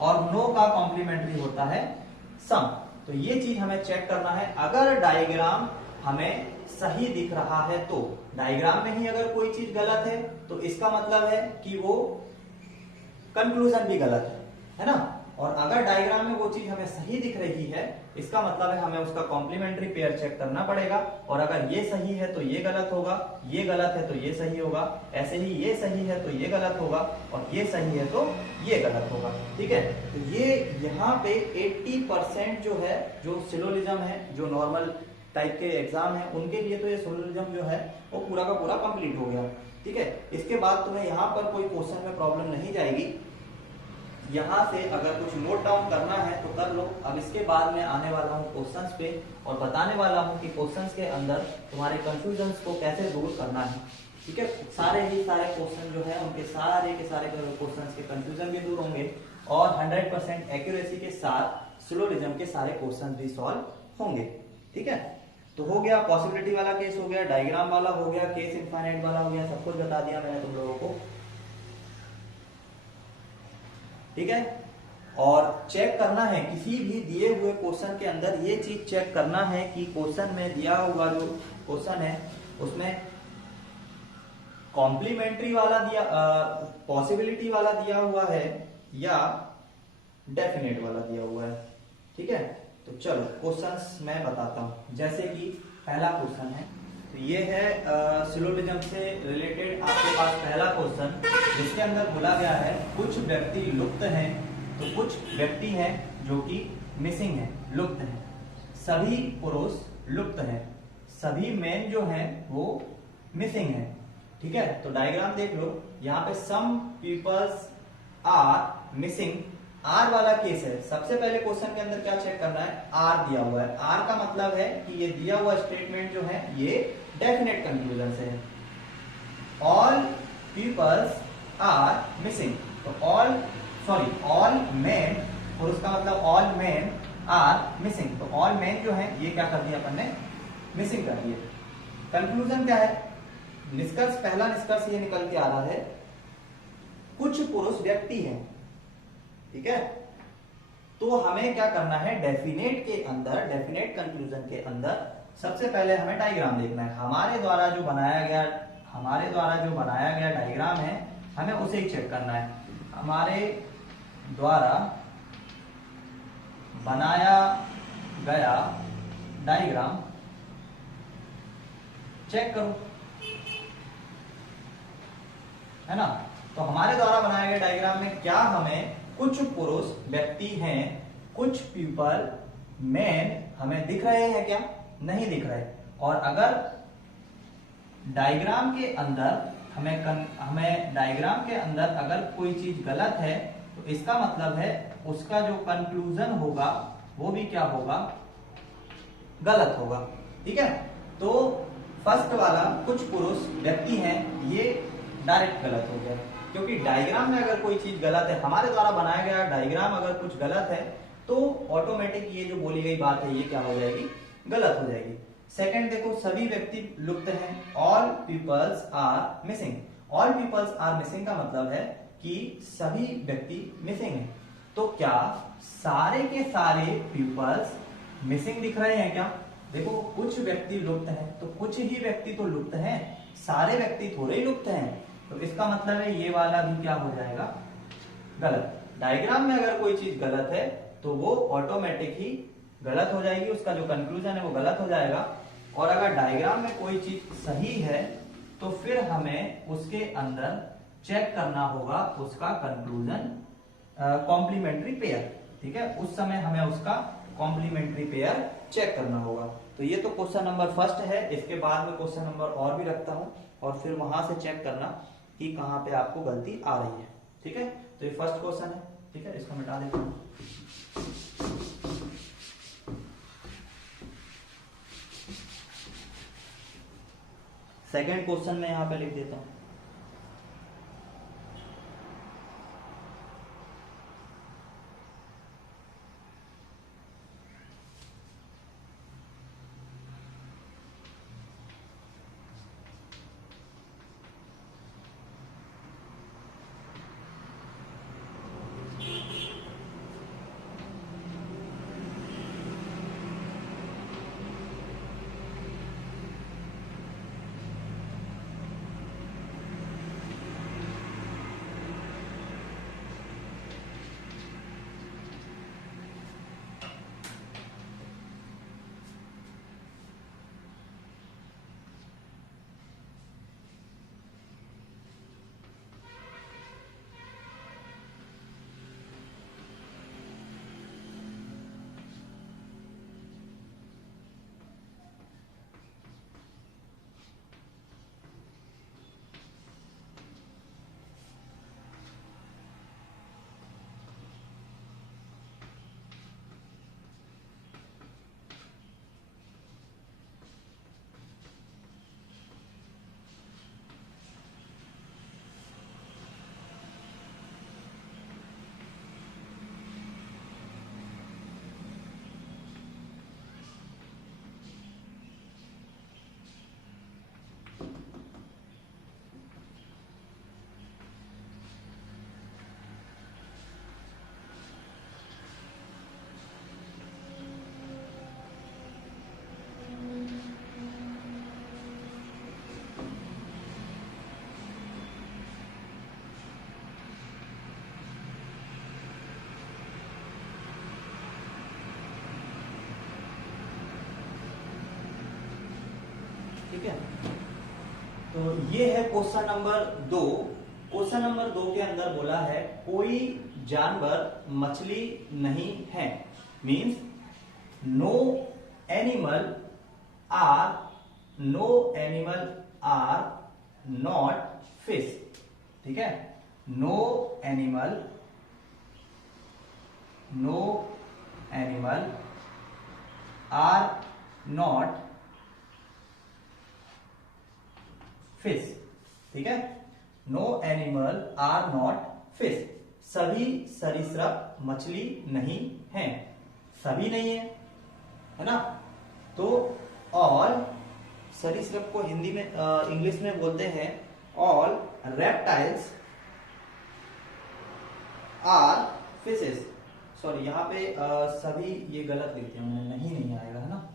और नो का कॉम्प्लीमेंट्री होता है सम। तो ये चीज हमें चेक करना है। अगर डायग्राम हमें सही दिख रहा है तो डायग्राम में ही अगर कोई चीज गलत है तो इसका मतलब है कि वो कंक्लूजन भी गलत है ना। और अगर डायग्राम में वो चीज हमें सही दिख रही है इसका मतलब है हमें उसका कॉम्प्लीमेंट्री पेयर चेक करना पड़ेगा। और अगर ये सही है तो ये गलत होगा, ये गलत है तो ये सही होगा, ऐसे ही ये सही है तो ये गलत होगा, और ये सही है तो ये गलत होगा। ठीक है, तो ये यहाँ पे 80% जो है, जो सिलोजिज्म है, जो नॉर्मल टाइप के एग्जाम है उनके लिए तो ये सिलोजिज्म जो है वो पूरा का पूरा कंप्लीट हो गया। ठीक है, इसके बाद तुम्हें यहाँ पर कोई क्वेश्चन में प्रॉब्लम नहीं जाएगी। यहाँ से अगर कुछ नोट डाउन करना है तो कर लो। अब इसके बाद मैं आने वाला हूँ क्वेश्चंस पे और बताने वाला हूँ कि क्वेश्चंस के अंदर तुम्हारे कंफ्यूजन्स को कैसे दूर करना है। ठीक है, सारे क्वेश्चन जो है उनके सारे के सारे क्वेश्चंस के कंफ्यूजन भी दूर होंगे, और 100% एक्यूरेसी के साथ सिलोजिज्म के सारे क्वेश्चन भी सॉल्व होंगे। ठीक है, तो हो गया पॉसिबिलिटी वाला केस, हो गया डायग्राम वाला, हो गया केस इनफाइनाइट वाला, हो गया, सब कुछ बता दिया मैंने तुम लोगों को। ठीक है, और चेक करना है किसी भी दिए हुए क्वेश्चन के अंदर ये चीज चेक करना है कि क्वेश्चन में दिया हुआ जो क्वेश्चन है उसमें कॉम्प्लीमेंट्री वाला दिया, पॉसिबिलिटी वाला दिया हुआ है या डेफिनेट वाला दिया हुआ है। ठीक है, तो चलो क्वेश्चंस मैं बताता हूं। जैसे कि पहला क्वेश्चन है, ये है सिलोजिज्म से रिलेटेड आपके पास पहला क्वेश्चन, जिसके अंदर बोला गया है कुछ व्यक्ति लुप्त हैं, तो कुछ व्यक्ति हैं जो कि मिसिंग है, लुप्त हैं। सभी पुरुष लुप्त हैं, सभी मेन जो हैं वो मिसिंग है। ठीक है, तो डायग्राम देख लो, यहाँ पे सम पीपल्स आर मिसिंग, आर वाला केस है। सबसे पहले क्वेश्चन के अंदर क्या चेक करना है, आर दिया हुआ है। आर का मतलब है कि ये दिया हुआ स्टेटमेंट जो है ये डेफिनेट कंक्लूजन से है। ऑल पीपल्स आर मिसिंग, तो ऑल मेन, और उसका मतलब ऑल मेन आर मिसिंग, तो ऑल मेन जो है ये क्या कर दिया अपन ने, मिसिंग कर दिया। कंक्लूजन क्या है, निष्कर्ष, पहला निष्कर्ष ये निकल के आ रहा है कुछ पुरुष व्यक्ति हैं। ठीक है, तो हमें क्या करना है, डेफिनेट के अंदर, डेफिनेट कंक्लूजन के अंदर सबसे पहले हमें डायग्राम देखना है। हमारे द्वारा जो बनाया गया डायग्राम है, हमें उसे ही चेक करना है। हमारे द्वारा बनाया गया डायग्राम चेक करो, है ना। तो हमारे द्वारा बनाए गए डायग्राम में क्या हमें कुछ पुरुष व्यक्ति हैं, कुछ पीपल मैन हमें दिख रहे हैं क्या, नहीं दिख रहे। और अगर डायग्राम के अंदर हमें डायग्राम के अंदर अगर कोई चीज गलत है, तो इसका मतलब है उसका जो कंक्लूजन होगा वो भी क्या होगा, गलत होगा। ठीक है, तो फर्स्ट वाला कुछ पुरुष व्यक्ति हैं, ये डायरेक्ट गलत हो गया, क्योंकि डायग्राम में अगर कोई चीज गलत है, हमारे द्वारा बनाया गया डायग्राम अगर कुछ गलत है, तो ऑटोमेटिक ये जो बोली गई बात है ये क्या हो जाएगी, गलत हो जाएगी। सेकंड देखो, सभी व्यक्ति लुप्त हैं, all peoples are missing. All peoples are missing का मतलब है कि सभी व्यक्ति मिसिंग हैं। तो क्या सारे के सारे पीपल्स मिसिंग दिख रहे हैं क्या? देखो, कुछ व्यक्ति लुप्त हैं, तो कुछ ही व्यक्ति तो लुप्त हैं, सारे व्यक्ति थोड़े ही लुप्त हैं। तो इसका मतलब है ये वाला भी क्या हो जाएगा, गलत। डायग्राम में अगर कोई चीज गलत है तो वो ऑटोमेटिक ही गलत हो जाएगी, उसका जो कंक्लूजन है वो गलत हो जाएगा। और अगर डायग्राम में कोई चीज सही है तो फिर हमें उसके अंदर चेक करना होगा उसका कंक्लूजन कॉम्प्लीमेंट्री पेयर। ठीक है, उस समय हमें उसका कॉम्प्लीमेंट्री पेयर चेक करना होगा। तो ये तो क्वेश्चन नंबर फर्स्ट है। इसके बाद में क्वेश्चन नंबर और भी रखता हूं और फिर वहां से चेक करना कि कहां पे आपको गलती आ रही है। ठीक है, तो ये फर्स्ट क्वेश्चन है। ठीक है, इसको मिटा देता हूं। सेकेंड क्वेश्चन में यहां पे लिख देता हूं। ठीक है, तो ये है क्वेश्चन नंबर 2। क्वेश्चन नंबर 2 के अंदर बोला है कोई जानवर मछली नहीं है, means no animal are not fish. ठीक है, no animal are not fish. ठीक है, no animal are not fish, सभी सरीसृप मछली नहीं है, सभी नहीं है ना। तो ऑल सरीसृप को हिंदी में इंग्लिश में बोलते हैं all reptiles are fishes. Sorry, यहाँ पे सभी ये गलत लिख दिया मैंने, नहीं आएगा है ना,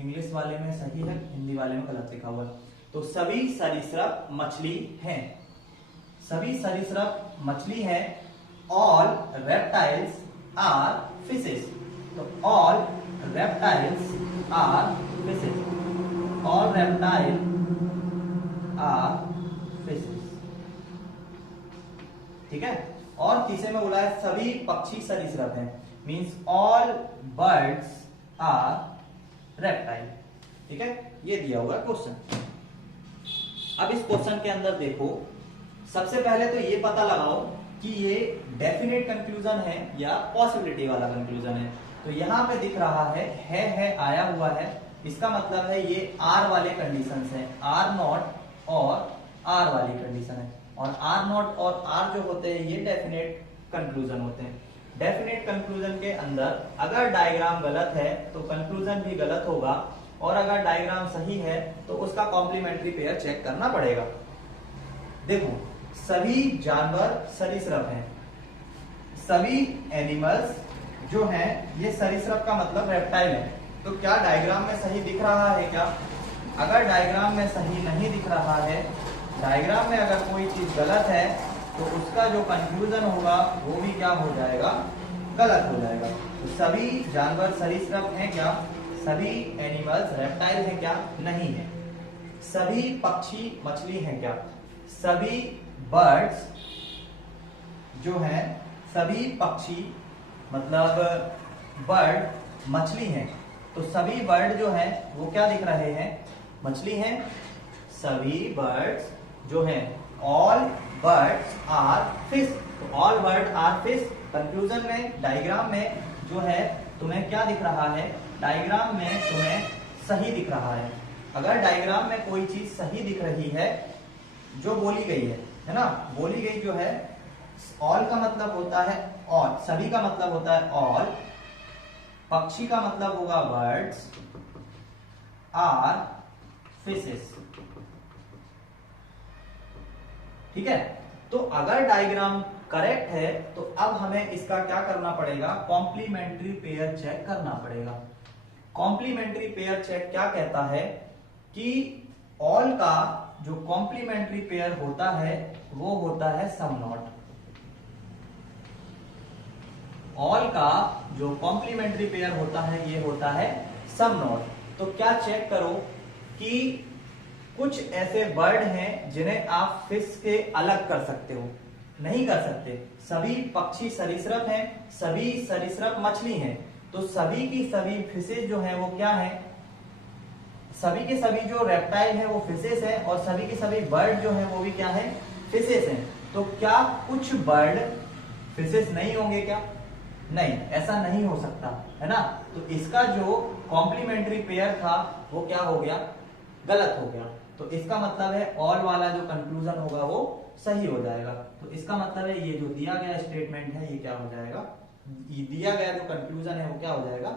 इंग्लिश वाले में सही है, हिंदी वाले में गलत लिखा हुआ है। तो सभी सरीसृप मछली हैं, सभी सरीसृप मछली हैं। ऑल रेप्टाइल्स आर फिशेस, तो all reptiles are fishes, all reptile are fishes. ठीक है, और तीसरे में बोला है सभी पक्षी सरीसृप हैं, means all birds are reptile. ठीक है, ये दिया हुआ क्वेश्चन। अब इस क्वेश्चन के अंदर देखो, सबसे पहले तो ये पता लगाओ कि ये डेफिनेट कंक्लूजन है या पॉसिबिलिटी वाला कंक्लूजन है। तो यहां पे दिख रहा है आया हुआ है, इसका मतलब है ये आर वाले कंडीशंस हैं, आर नॉट और आर वाली कंडीशन है। और आर नॉट और आर जो होते हैं ये डेफिनेट कंक्लूजन होते हैं। डेफिनेट कंक्लूजन के अंदर अगर डायग्राम गलत है तो कंक्लूजन भी गलत होगा, और अगर डायग्राम सही है तो उसका कॉम्प्लीमेंट्री पेयर चेक करना पड़ेगा। देखो, सभी जानवर सरीसृप हैं, सभी एनिमल्स जो हैं ये सरीसृप का मतलब रेप्टाइल है। तो क्या डायग्राम में सही दिख रहा है क्या? अगर डायग्राम में सही नहीं दिख रहा है, डायग्राम में अगर कोई चीज गलत है तो उसका जो कंक्लूजन होगा वो भी क्या हो जाएगा, गलत हो जाएगा। तो सभी जानवर सरीसृप हैं क्या? सभी एनिमल्स रेप्टाइल हैं क्या? नहीं है। सभी पक्षी मछली हैं क्या? सभी बर्ड्स जो हैं, सभी पक्षी मतलब बर्ड मछली हैं। तो सभी बर्ड जो हैं वो क्या दिख रहे हैं, मछली हैं। सभी बर्ड्स जो हैं, ऑल बर्ड्स आर फिश। तो all bird are fish. Conclusion में डायग्राम में जो है तुम्हें क्या दिख रहा है, डायग्राम में तुम्हें सही दिख रहा है। अगर डायग्राम में कोई चीज सही दिख रही है जो बोली गई है ना, बोली गई जो है, ऑल का मतलब होता है ऑल, सभी का मतलब होता है ऑल, पक्षी का मतलब होगा बर्ड्स, आर फिशेस। ठीक है, तो अगर डायग्राम करेक्ट है तो अब हमें इसका क्या करना पड़ेगा, कॉम्प्लीमेंट्री पेयर चेक करना पड़ेगा। कॉम्प्लीमेंट्री पेयर चेक क्या कहता है कि ऑल का जो कॉम्प्लीमेंट्री पेयर होता है वो होता है सम नॉट। ऑल का जो कॉम्प्लीमेंट्री पेयर होता है ये होता है सम नॉट। तो क्या चेक करो कि कुछ ऐसे बर्ड हैं जिन्हें आप फिश के अलग कर सकते हो, नहीं कर सकते। सभी पक्षी सरीसृप हैं, सभी सरीसृप मछली हैं। तो सभी की सभी फिशेज जो हैं वो क्या हैं, सभी के सभी जो रेप्टाइल है वो फिशेस है, और सभी के सभी बर्ड जो है वो भी क्या है, फिशेस हैं। तो क्या कुछ बर्ड फिशेस नहीं होंगे क्या? नहीं, ऐसा नहीं हो सकता है ना। तो इसका जो कॉम्प्लीमेंट्री पेयर था वो क्या हो गया, गलत हो गया। तो इसका मतलब है ऑल वाला जो कंक्लूजन होगा वो सही हो जाएगा। तो इसका मतलब है ये जो दिया गया स्टेटमेंट है ये क्या हो जाएगा, ये दिया गया जो कंक्लूजन है वो क्या हो जाएगा,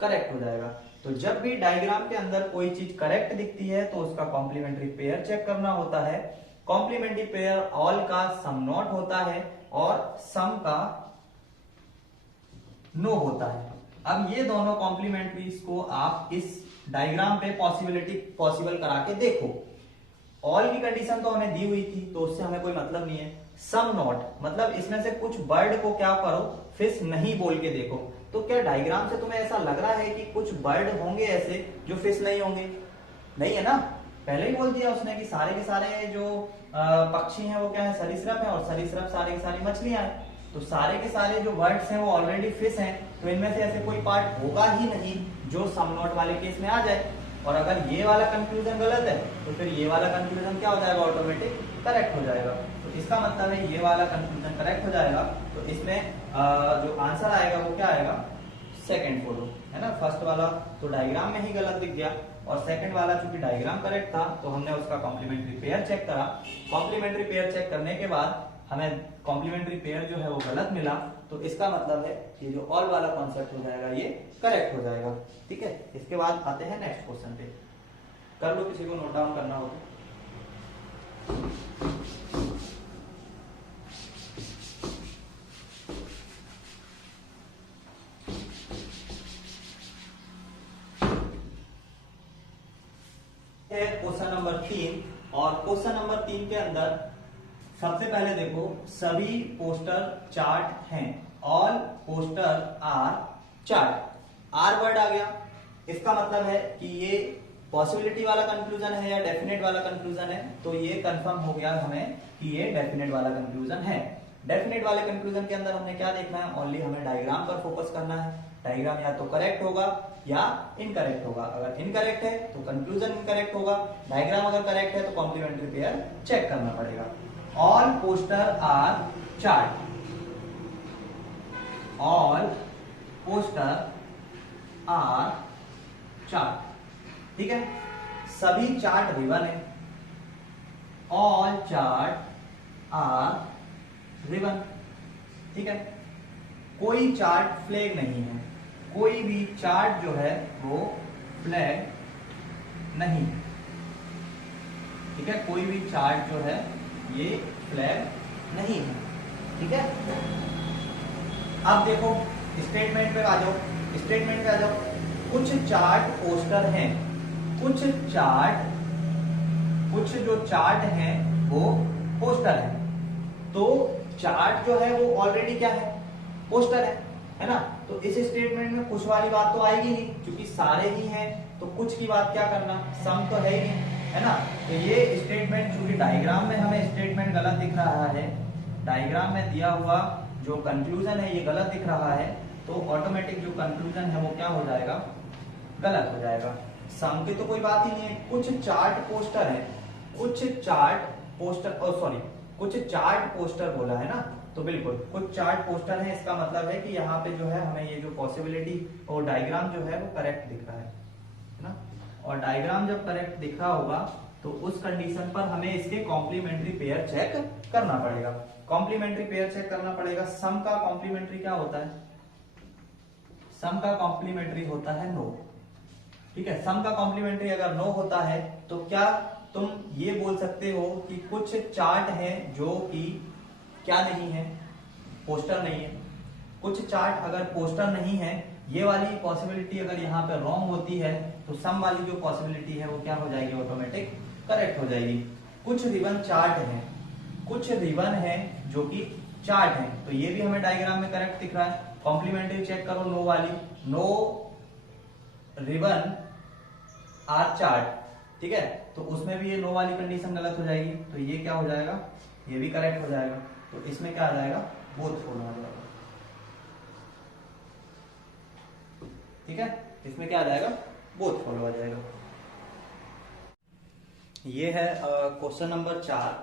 करेक्ट हो जाएगा। तो जब भी डायग्राम के अंदर कोई चीज करेक्ट दिखती है तो उसका कॉम्प्लीमेंट्री पेयर चेक करना होता है। कॉम्प्लीमेंट्री पेयर ऑल का सम नॉट होता है और सम का नो होता है। अब ये दोनों कॉम्प्लीमेंट्रीज को आप इस डायग्राम पे पॉसिबल करा के देखो। ऑल की कंडीशन तो हमें दी हुई थी तो उससे हमें कोई मतलब नहीं है। सम नॉट मतलब इसमें से कुछ बर्ड को क्या करो, फिश नहीं बोल के देखो। तो क्या डायग्राम से तुम्हें ऐसा लग रहा है कि कुछ बर्ड होंगे ऐसे जो फिश नहीं होंगे? नहीं है ना। पहले ही बोल दिया उसने कि सारे के सारे जो पक्षी हैं वो क्या है, सरीसृप है, और सरीसृप सारे के सारी मछलियां हैं। तो सारे के सारे जो वर्ड्स हैं वो ऑलरेडी फिश हैं, तो इनमें से ऐसे कोई पार्ट होगा ही नहीं जो सम नॉट वाले केस में आ जाए। और अगर ये वाला कंक्लूजन गलत है तो फिर ये वाला कंक्लूजन क्या हो जाएगा, ऑटोमेटिक करेक्ट हो जाएगा। तो इसका मतलब है ये वाला कंक्लूजन करेक्ट हो जाएगा। तो इसमें जो आंसर आएगा वो क्या आएगा, सेकंड फोटो है ना। फर्स्ट वाला तो डायग्राम में ही गलत दिख गया, और सेकंड वाला चूंकि डायग्राम करेक्ट था तो हमने उसका कॉम्प्लीमेंट्री पेयर चेक करा। कॉम्प्लीमेंट्री पेयर चेक करने के बाद हमें कॉम्प्लीमेंट्री पेयर जो है वो गलत मिला, तो इसका मतलब है ये जो ऑल वाला कॉन्सेप्ट हो जाएगा ये करेक्ट हो जाएगा। ठीक है, इसके बाद आते हैं नेक्स्ट क्वेश्चन पे। कर लो, किसी को नोट डाउन करना हो तो। क्वेश्चन नंबर 3, और क्वेश्चन नंबर 3 के अंदर सबसे पहले देखो, सभी पोस्टर चार्ट हैं, all poster are chart. Are word आ गया, इसका मतलब है कि ये पॉसिबिलिटी वाला कंक्लूजन है या डेफिनेट वाला कंक्लूजन है। तो ये कंफर्म हो गया हमें कि ये डेफिनेट वाला कंक्लूजन है। डेफिनेट वाले कंक्लूजन के अंदर हमने क्या देखना है, ओनली हमें डायग्राम पर फोकस करना है। डायग्राम या तो करेक्ट होगा या इनकरेक्ट होगा। अगर इनकरेक्ट है तो कंक्लूजन इनकरेक्ट होगा, डायग्राम अगर करेक्ट है तो कॉम्प्लीमेंट्री पेयर चेक करना पड़ेगा। All poster are chart, all poster are chart, ठीक है। सभी चार्ट रिबन है, ऑल चार्ट आर रिबन, ठीक है। कोई चार्ट फ्लैग नहीं है, कोई भी चार्ट जो है वो फ्लैग नहीं, ठीक है। कोई भी चार्ट जो है ये फ्लैग नहीं है, ठीक है। अब देखो स्टेटमेंट पे आ जाओ, स्टेटमेंट पे आ जाओ। कुछ चार्ट पोस्टर हैं, कुछ जो चार्ट हैं वो पोस्टर है। तो चार्ट जो है वो ऑलरेडी क्या है, पोस्टर है ना। तो इस स्टेटमेंट में कुछ वाली बात तो आएगी नहीं, क्योंकि सारे ही हैं तो कुछ की बात क्या करना, सम तो है ही नहीं, है ना। तो ये स्टेटमेंट चूंकि डायग्राम में हमें स्टेटमेंट गलत दिख रहा है, डायग्राम में दिया हुआ जो कंक्लूजन है ये गलत दिख रहा है, तो ऑटोमेटिक जो कंक्लूजन है वो क्या हो जाएगा, गलत हो जाएगा। सम की तो कोई बात ही नहीं है। कुछ चार्ट पोस्टर है, कुछ चार्ट पोस्टर, सॉरी कुछ चार्ट पोस्टर बोला है ना, तो बिल्कुल कुछ चार्ट पोस्टर है। इसका मतलब है कि यहाँ पे जो है हमें ये जो पॉसिबिलिटी और डायग्राम जो है वो करेक्ट दिख रहा है ना। और डायग्राम जब करेक्ट दिख रहा होगा तो उस कंडीशन पर हमें इसके कॉम्प्लीमेंट्री पेयर चेक करना पड़ेगा। कॉम्प्लीमेंट्री पेयर चेक करना पड़ेगा। सम का कॉम्प्लीमेंट्री क्या होता है, सम का कॉम्प्लीमेंट्री होता है नो, ठीक है। सम का कॉम्प्लीमेंट्री अगर नो होता है तो क्या तुम ये बोल सकते हो कि कुछ चार्ट हैं जो कि क्या नहीं है, पोस्टर नहीं है। कुछ चार्ट अगर पोस्टर नहीं है, ये वाली पॉसिबिलिटी अगर यहाँ पे रॉन्ग होती है तो सम वाली जो पॉसिबिलिटी है वो क्या हो जाएगी, ऑटोमेटिक करेक्ट हो जाएगी। कुछ रिबन चार्ट है, कुछ रिबन है जो कि चार्ट है, तो ये भी हमें डायग्राम में करेक्ट दिख रहा है। कॉम्प्लीमेंट्री चेक करो नो वाली, नो रिबन आर चार्ट, ठीक है। तो उसमें भी ये नो वाली कंडीशन गलत हो जाएगी, तो ये क्या हो जाएगा, ये भी करेक्ट हो जाएगा। तो इसमें क्या आ जाएगा, बोथ फॉलो आ जाएगा, ठीक है। इसमें क्या आ जाएगा, बोथ फॉलो आ जाएगा। ये है क्वेश्चन नंबर 4,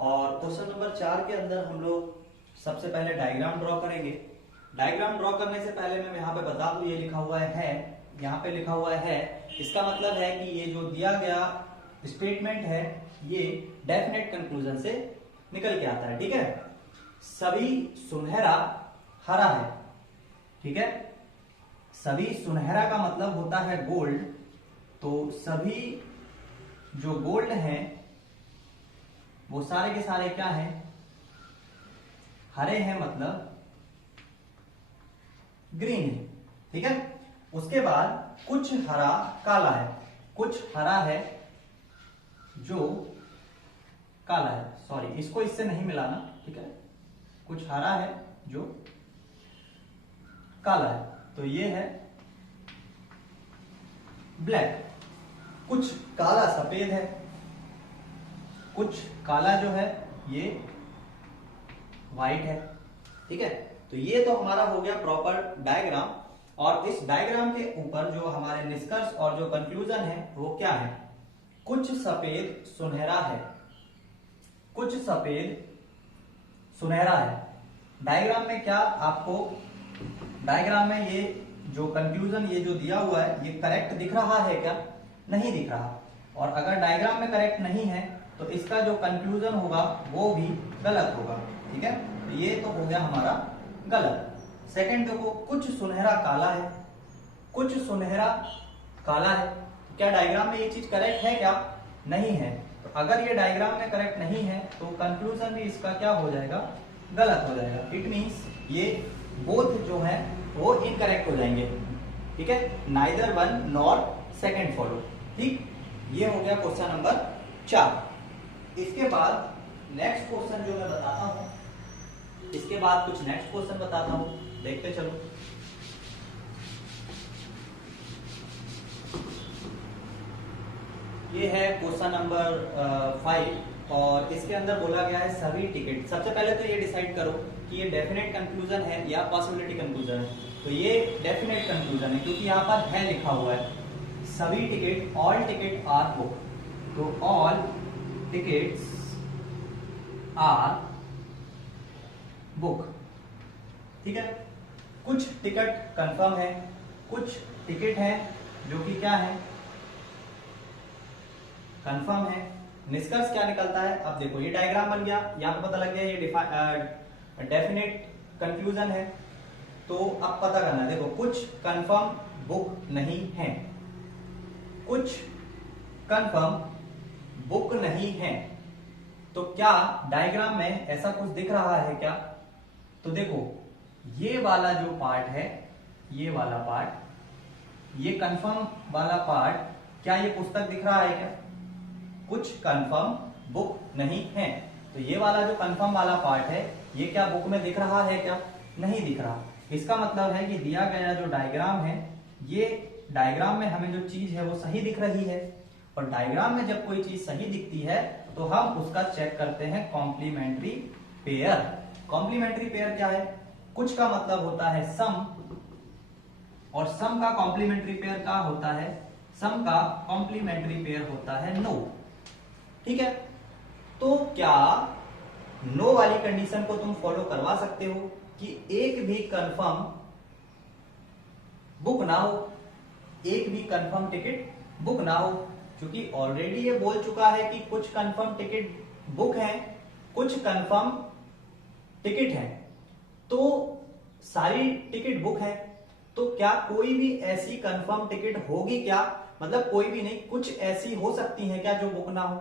और क्वेश्चन नंबर 4 के अंदर हम लोग सबसे पहले डायग्राम ड्रॉ करेंगे। डायग्राम ड्रॉ करने से पहले मैं यहाँ पे बता दूं, ये लिखा हुआ है, यहाँ पे लिखा हुआ है, इसका मतलब है कि ये जो दिया गया स्टेटमेंट है ये डेफिनेट कंक्लूजन से निकल के आता है, ठीक है। सभी सुनहरा हरा है, ठीक है। सभी सुनहरा का मतलब होता है गोल्ड, तो सभी जो गोल्ड हैं वो सारे के सारे क्या हैं, हरे हैं, मतलब ग्रीन है, ठीक है। उसके बाद कुछ हरा काला है, कुछ हरा है जो काला है, सॉरी इसको इससे नहीं मिलाना, ठीक है। कुछ हरा है जो काला है, तो ये है ब्लैक, कुछ काला सफेद है, कुछ काला जो है ये व्हाइट है। ठीक है, तो ये तो हमारा हो गया प्रॉपर डायग्राम। और इस डायग्राम के ऊपर जो हमारे निष्कर्ष और जो कंक्लूजन है वो क्या है, कुछ सफेद सुनहरा है, कुछ सफेद सुनहरा है। डायग्राम में क्या आपको, डायग्राम में ये जो कंक्लूजन ये जो दिया हुआ है ये करेक्ट दिख रहा है क्या, नहीं दिख रहा। और अगर डायग्राम में करेक्ट नहीं है तो इसका जो कंक्लूजन होगा वो भी गलत होगा। ठीक है, तो ये तो हो गया हमारा गलत। सेकंड देखो, कुछ सुनहरा काला है, कुछ सुनहरा काला है। क्या डायग्राम में ये चीज करेक्ट है क्या, नहीं है। तो अगर ये डायग्राम में करेक्ट नहीं है तो कंक्लूजन भी इसका क्या हो जाएगा, गलत हो जाएगा। इट मींस ये बोथ जो है वो इनकरेक्ट हो जाएंगे। ठीक है, neither one nor second follow. ठीक, ये हो गया क्वेश्चन नंबर 4। इसके बाद नेक्स्ट क्वेश्चन जो मैं बताता हूं, इसके बाद कुछ नेक्स्ट क्वेश्चन बताता हूं, देखते चलो। ये है क्वेश्चन नंबर 5 और इसके अंदर बोला गया है सभी टिकट। सबसे पहले तो ये डिसाइड करो कि ये डेफिनेट कंक्लूजन है या पॉसिबिलिटी कंक्लूजन है। तो ये डेफिनेट कंक्लूजन है क्योंकि यहाँ पर है लिखा हुआ है सभी ticket, all ticket are book. तो ऑल टिकट्स आर बुक। ठीक है, कुछ टिकट कंफर्म है, कुछ टिकट है जो कि क्या है, कंफर्म है। निष्कर्ष क्या निकलता है, अब देखो ये डायग्राम बन गया, यहाँ पे पता लग गया ये डेफिनेट कंक्लूजन है। तो अब पता करना है, देखो कुछ कंफर्म बुक नहीं है, कुछ कंफर्म बुक नहीं है। तो क्या डायग्राम में ऐसा कुछ दिख रहा है क्या, तो देखो ये वाला जो पार्ट है, ये वाला पार्ट, ये कंफर्म वाला पार्ट, क्या ये पुस्तक दिख रहा है क्या, कुछ कंफर्म बुक नहीं है। तो ये वाला जो कंफर्म वाला पार्ट है ये क्या बुक में दिख रहा है क्या, नहीं दिख रहा। इसका मतलब है कि दिया गया जो डायग्राम है, ये डायग्राम में हमें जो चीज है वो सही दिख रही है। और डायग्राम में जब कोई चीज सही दिखती है तो हम उसका चेक करते हैं कॉम्प्लीमेंट्री पेयर। कॉम्प्लीमेंट्री पेयर क्या है, कुछ का मतलब होता है सम, और सम का कॉम्प्लीमेंट्री पेयर क्या होता है, सम का कॉम्प्लीमेंट्री पेयर होता है नो। ठीक है, तो क्या नो वाली कंडीशन को तुम फॉलो करवा सकते हो कि एक भी कंफर्म बुक ना हो, एक भी कंफर्म टिकट बुक ना हो, क्योंकि ऑलरेडी ये बोल चुका है कि कुछ कंफर्म टिकट बुक हैं, कुछ कंफर्म टिकट है। तो सारी टिकट बुक है, तो क्या कोई भी ऐसी कंफर्म टिकट होगी क्या, मतलब कोई भी नहीं, कुछ ऐसी हो सकती है क्या जो बुक ना हो,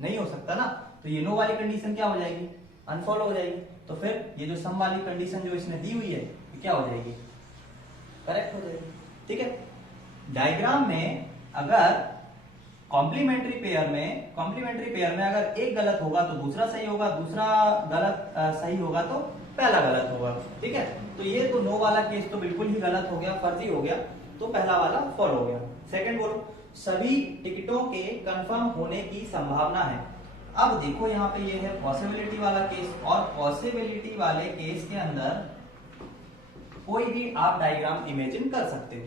नहीं हो सकता ना। तो ये नो वाली कंडीशन क्या हो जाएगी, अनफॉलो हो जाएगी। तो फिर ये जो सम वाली कंडीशन जो इसने दी हुई है ये क्या हो जाएगी, करेक्ट हो जाएगी। ठीक है, डायग्राम में अगर कॉम्प्लीमेंट्री पेयर में अगर एक गलत होगा तो दूसरा सही होगा, दूसरा गलत सही होगा तो पहला गलत होगा। ठीक है, तो ये तो नो वाला केस तो बिल्कुल ही गलत हो गया, फर्जी हो गया, तो पहला वाला फॉलो हो गया। सेकंड बोलो, सभी टिकटों के कंफर्म होने की संभावना है। अब देखो यहाँ पे ये है पॉसिबिलिटी वाला केस, और पॉसिबिलिटी वाले केस के अंदर कोई भी आप डायग्राम इमेजिन कर सकते हो।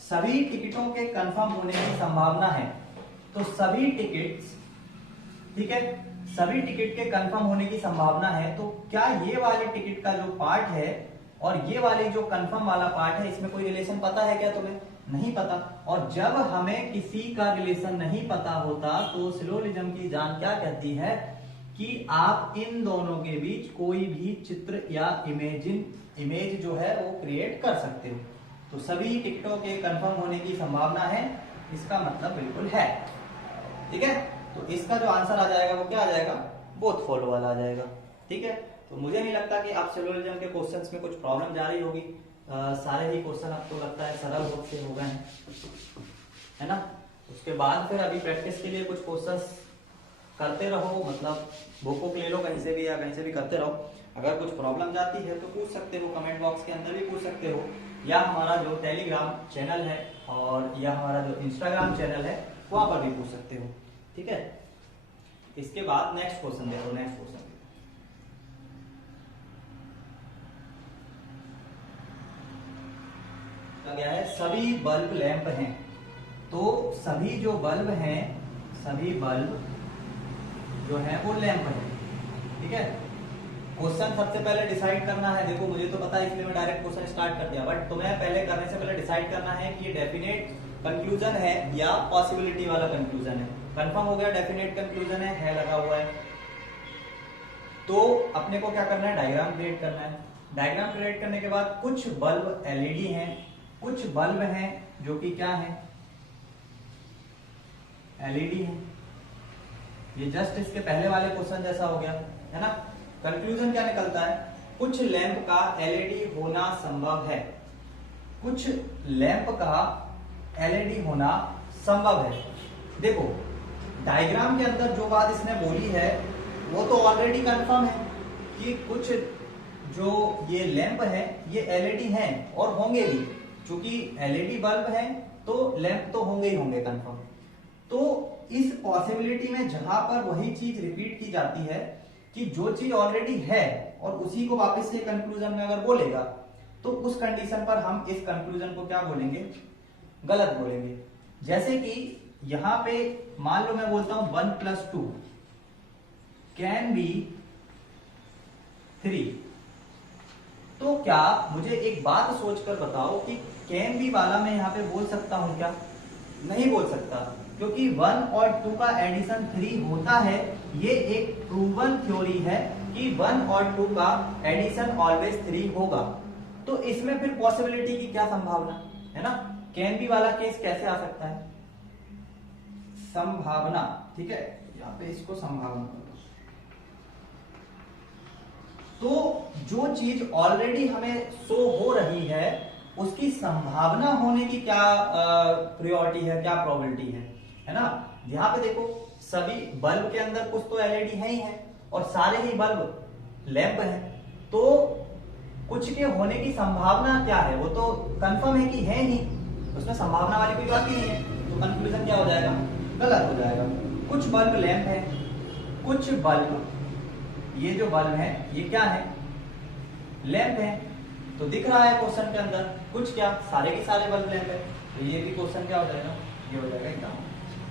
सभी टिकटों के कंफर्म होने की संभावना है, तो सभी टिकट्स, ठीक है, सभी टिकट के कंफर्म होने की संभावना है। तो क्या ये वाले टिकट का जो पार्ट है और ये वाले जो कंफर्म वाला पार्ट है, इसमें कोई रिलेशन पता है क्या तुम्हें, नहीं पता। और जब हमें किसी का रिलेशन नहीं पता होता तो सिलोजिज्म की जान क्या कहती है कि आप इन दोनों के बीच कोई भी चित्र या इमेज जो है वो क्रिएट कर सकते हो। तो सभी टिकटों के कंफर्म होने की संभावना है, इसका मतलब बिल्कुल है। ठीक है, तो इसका जो आंसर आ जाएगा वो क्या आ जाएगा, बोथ फॉलो वाला आ जाएगा। ठीक है, तो मुझे नहीं लगता कि आप सिलोजिज्म के क्वेश्चंस में कुछ प्रॉब्लम जा रही होगी। सारे ही क्वेश्चन आपको लगता है सरल रूप से हो गए हैं, है ना। उसके बाद फिर अभी प्रैक्टिस के लिए कुछ क्वेश्चंस करते रहो, मतलब बुक ले लो कहीं से भी या कहीं से भी करते रहो। अगर कुछ प्रॉब्लम जाती है तो पूछ सकते हो, कमेंट बॉक्स के अंदर भी पूछ सकते हो। या हमारा जो टेलीग्राम चैनल है और या हमारा जो इंस्टाग्राम चैनल है वहां पर भी पूछ सकते हो। ठीक है, इसके बाद नेक्स्ट क्वेश्चन देखो। नेक्स्ट क्वेश्चन क्या है, सभी बल्ब लैंप हैं। तो सभी जो बल्ब हैं, सभी बल्ब जो है वो लैंप है। ठीक है, क्वेश्चन सबसे पहले डिसाइड करना है। देखो मुझे तो पता है इसलिए मैं डायरेक्ट क्वेश्चन स्टार्ट कर दिया, बट तुम्हें पहले करने से पहले डिसाइड करना है कि ये डेफिनेट कंक्लूजन है या पॉसिबिलिटी वाला कंक्लूजन है। कंफर्म हो गया डेफिनेट कंक्लूजन है लगा हुआ है। तो अपने को क्या करना है, डायग्राम क्रिएट करना है। डायग्राम क्रिएट करने के बाद कुछ बल्ब एलईडी हैं, कुछ बल्ब हैं जो कि क्या है, एलईडी है। ये जस्ट इसके पहले वाले क्वेश्चन जैसा हो गया है ना। कंक्लूजन क्या निकलता है, कुछ लैंप का एलईडी होना संभव है। कुछ लैंप का एलईडी होना संभव है। देखो डायग्राम के अंदर जो बात इसने बोली है वो तो ऑलरेडी कंफर्म है कि कुछ जो ये लैंप है ये एलईडी हैं और होंगे भी। क्योंकि एलईडी बल्ब है तो लैंप तो होंगे ही होंगे कंफर्म। तो इस पॉसिबिलिटी में जहां पर वही चीज रिपीट की जाती है कि जो चीज ऑलरेडी है और उसी को वापस से कंक्लूजन में अगर बोलेगा तो उस कंडीशन पर हम इस कंक्लूजन को क्या बोलेंगे, गलत बोलेंगे। जैसे कि यहां पे मान लो मैं बोलता हूं 1 + 2 कैन बी 3। तो क्या मुझे एक बात सोचकर बताओ कि कैन बी वाला मैं यहां पे बोल सकता हूं क्या? नहीं बोल सकता, क्योंकि 1 और 2 का एडिशन 3 होता है। ये एक प्रूवन थ्योरी है कि 1 और 2 का एडिशन ऑलवेज 3 होगा। तो इसमें फिर पॉसिबिलिटी की क्या संभावना है ना। कैन बी वाला केस कैसे आ सकता है, संभावना। ठीक है, यहां पे इसको संभावना। तो जो चीज ऑलरेडी हमें शो हो रही है उसकी संभावना होने की क्या प्रायोरिटी है, क्या प्रोबेबिलिटी है ना। यहां पे देखो सभी बल्ब के अंदर कुछ तो एलईडी है ही है और सारे ही बल्ब लैंप है। तो कुछ के होने की संभावना क्या है, वो तो कंफर्म है कि है ही, उसमें संभावना वाली कोई बात ही नहीं है। तो कंक्लूजन क्या हो जाएगा, गलत हो जाएगा। कुछ बल्ब लैंप है, कुछ बल्ब, ये जो बल्ब है ये क्या है, लैंप है। तो दिख रहा है क्वेश्चन के अंदर कुछ क्या, सारे के सारे बल्ब लैंप है। तो ये भी क्वेश्चन क्या हो जाएगा, ये हो जाएगा एकदम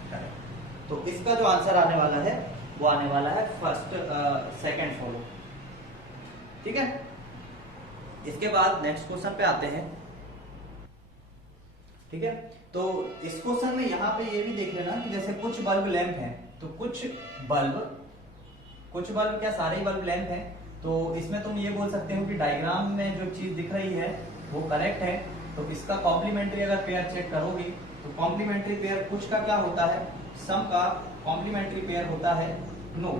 करेक्ट। तो इसका जो आंसर आने वाला है वो आने वाला है फर्स्ट सेकंड फॉलो। ठीक है, इसके बाद नेक्स्ट क्वेश्चन पे आते हैं। ठीक है, तो इस क्वेश्चन में यहाँ पे ये भी देख लेना कि जैसे कुछ बल्ब लैंप हैं, तो कुछ बल्ब क्या सारे ही बल्ब लैंप हैं। तो इसमें तुम ये बोल सकते हो कि डायग्राम में जो चीज दिख रही है वो करेक्ट है। तो इसका कॉम्प्लीमेंट्री अगर पेयर चेक करोगे तो कॉम्प्लीमेंट्री पेयर कुछ का क्या होता है, सम का कॉम्प्लीमेंट्री पेयर होता है नो।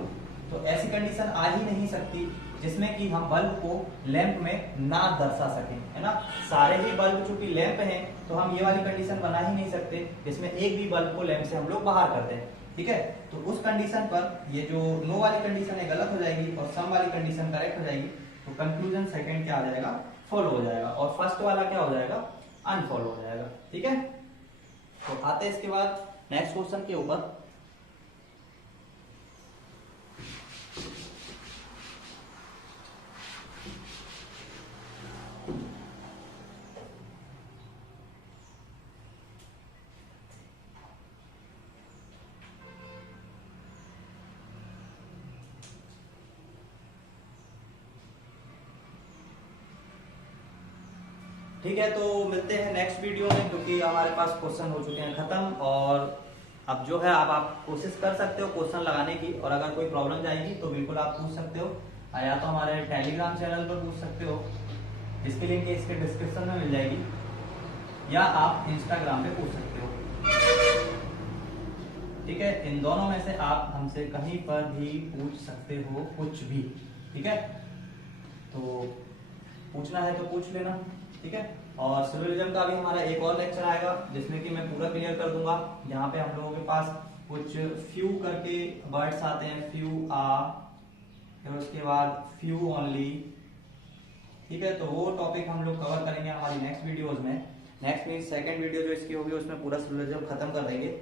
तो ऐसी कंडीशन आ ही नहीं सकती जिसमें कि हम बल्ब को लैंप में ना दर्शा सकें, है ना। सारे ही बल्ब चूंकि लैंप हैं तो हम ये वाली कंडीशन बना ही नहीं सकते जिसमें एक भी बल्ब को लैंप से हम लोग बाहर कर दें। ठीक है, तो उस कंडीशन पर ये जो नो वाली कंडीशन है गलत हो जाएगी और सम वाली कंडीशन करेक्ट हो जाएगी। तो कंक्लूजन सेकंड क्या आ जाएगा, फॉलो हो जाएगा, और फर्स्ट वाला क्या हो जाएगा, अनफॉलो हो जाएगा। ठीक है, तो आते हैं इसके बाद नेक्स्ट क्वेश्चन के ऊपर। ठीक है, तो मिलते हैं नेक्स्ट वीडियो में, क्योंकि हमारे पास क्वेश्चन हो चुके हैं खत्म। और अब जो है अब आप कोशिश कर सकते हो क्वेश्चन लगाने की, और अगर कोई प्रॉब्लम जाएगी तो बिल्कुल आप पूछ सकते हो, या तो हमारे टेलीग्राम चैनल पर पूछ सकते हो जिसकी लिंक इसके डिस्क्रिप्शन में मिल जाएगी, या आप इंस्टाग्राम पे पूछ सकते हो। ठीक है, इन दोनों में से आप हमसे कहीं पर भी पूछ सकते हो कुछ भी। ठीक है, तो पूछना है तो पूछ लेना। ठीक है, और सिविलिज्म का भी हमारा एक और लेक्चर आएगा जिसमें कि मैं पूरा क्लियर कर दूंगा। यहाँ पे हम लोगों के पास कुछ फ्यू करके वर्ड्स आते हैं, फ्यू आ, फिर उसके बाद फ्यू ओनली, ठीक है, तो वो टॉपिक हम लोग कवर करेंगे हमारी नेक्स्ट वीडियोज में। नेक्स्ट मीन सेकंड वीडियो जो इसकी होगी उसमें पूरा सिलेबस खत्म कर देंगे,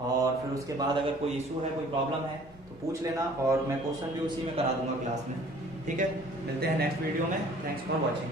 और फिर उसके बाद अगर कोई इशू है, कोई प्रॉब्लम है तो पूछ लेना, और मैं क्वेश्चन भी उसी में करा दूंगा क्लास में। ठीक है, मिलते हैं नेक्स्ट वीडियो में। Thanks for watching.